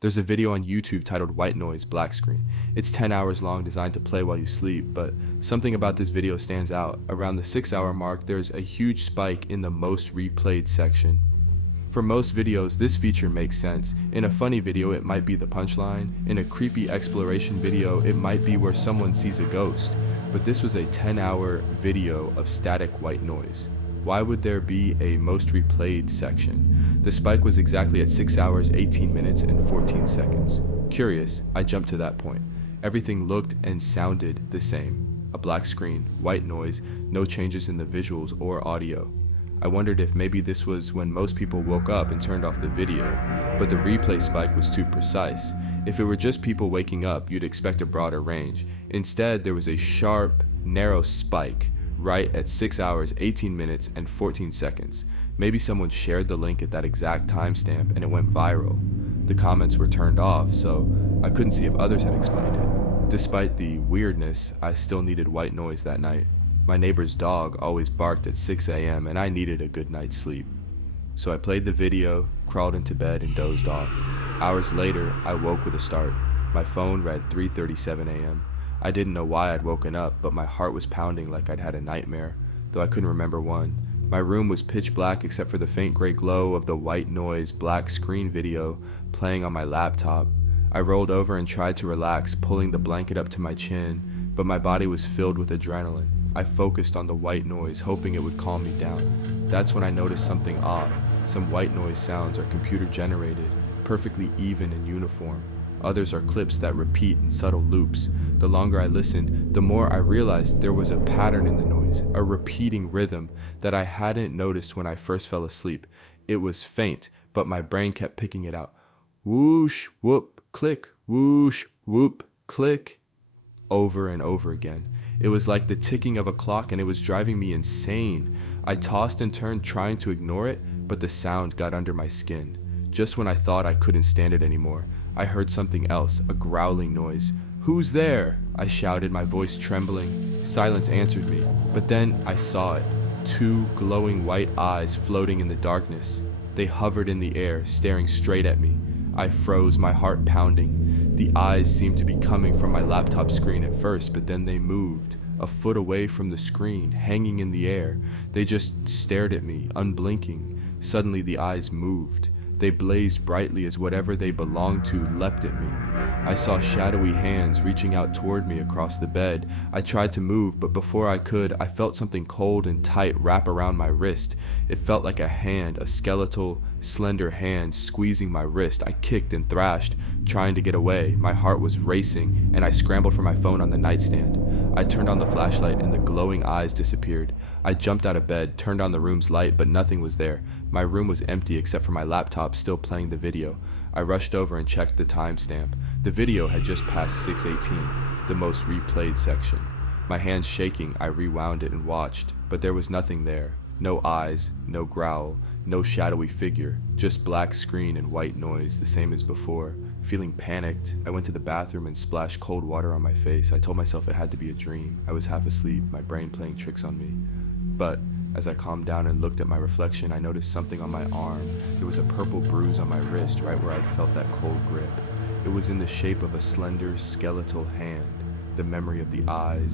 There's a video on YouTube titled White Noise, Black Screen. It's 10 hours long, designed to play while you sleep, but something about this video stands out. Around the 6-hour mark, there's a huge spike in the most replayed section. For most videos, this feature makes sense. In a funny video, it might be the punchline. In a creepy exploration video, it might be where someone sees a ghost. But this was a 10-hour video of static white noise. Why would there be a most replayed section? The spike was exactly at 6 hours, 18 minutes, and 14 seconds. Curious, I jumped to that point. Everything looked and sounded the same. A black screen, white noise, no changes in the visuals or audio. I wondered if maybe this was when most people woke up and turned off the video, but the replay spike was too precise. If it were just people waking up, you'd expect a broader range. Instead, there was a sharp, narrow spike right at 6 hours, 18 minutes, and 14 seconds. Maybe someone shared the link at that exact timestamp and it went viral. The comments were turned off, so I couldn't see if others had explained it. Despite the weirdness, I still needed white noise that night. My neighbor's dog always barked at 6 a.m. and I needed a good night's sleep. So I played the video, crawled into bed, and dozed off. Hours later, I woke with a start. My phone read 3:37 a.m. I didn't know why I'd woken up, but my heart was pounding like I'd had a nightmare, though I couldn't remember one. My room was pitch black except for the faint gray glow of the white noise black screen video playing on my laptop. I rolled over and tried to relax, pulling the blanket up to my chin, but my body was filled with adrenaline. I focused on the white noise, hoping it would calm me down. That's when I noticed something odd. Some white noise sounds are computer generated, perfectly even and uniform. Others are clips that repeat in subtle loops. The longer I listened, the more I realized there was a pattern in the noise, a repeating rhythm that I hadn't noticed when I first fell asleep. It was faint, but my brain kept picking it out. Whoosh, whoop, click, whoosh, whoop, click, over and over again. It was like the ticking of a clock and it was driving me insane. I tossed and turned trying to ignore it, but the sound got under my skin. Just when I thought I couldn't stand it anymore, I heard something else, a growling noise. "Who's there?" I shouted, my voice trembling. Silence answered me, but then I saw it. 2 glowing white eyes floating in the darkness. They hovered in the air, staring straight at me. I froze, my heart pounding. The eyes seemed to be coming from my laptop screen at first, but then they moved. A foot away from the screen, hanging in the air. They just stared at me, unblinking. Suddenly the eyes moved. They blazed brightly as whatever they belonged to leapt at me. I saw shadowy hands reaching out toward me across the bed. I tried to move, but before I could, I felt something cold and tight wrap around my wrist. It felt like a hand, a skeletal, slender hand squeezing my wrist. I kicked and thrashed, trying to get away. My heart was racing, and I scrambled for my phone on the nightstand. I turned on the flashlight, and the glowing eyes disappeared. I jumped out of bed, turned on the room's light, but nothing was there. My room was empty except for my laptop still playing the video. I rushed over and checked the timestamp. The video had just passed 6:18, the most replayed section. My hands shaking, I rewound it and watched, but there was nothing there. No eyes, no growl, no shadowy figure, just black screen and white noise, the same as before. Feeling panicked, I went to the bathroom and splashed cold water on my face. I told myself it had to be a dream. I was half asleep, my brain playing tricks on me. But as I calmed down and looked at my reflection, I noticed something on my arm. There was a purple bruise on my wrist, right where I'd felt that cold grip. It was in the shape of a slender, skeletal hand. The memory of the eyes,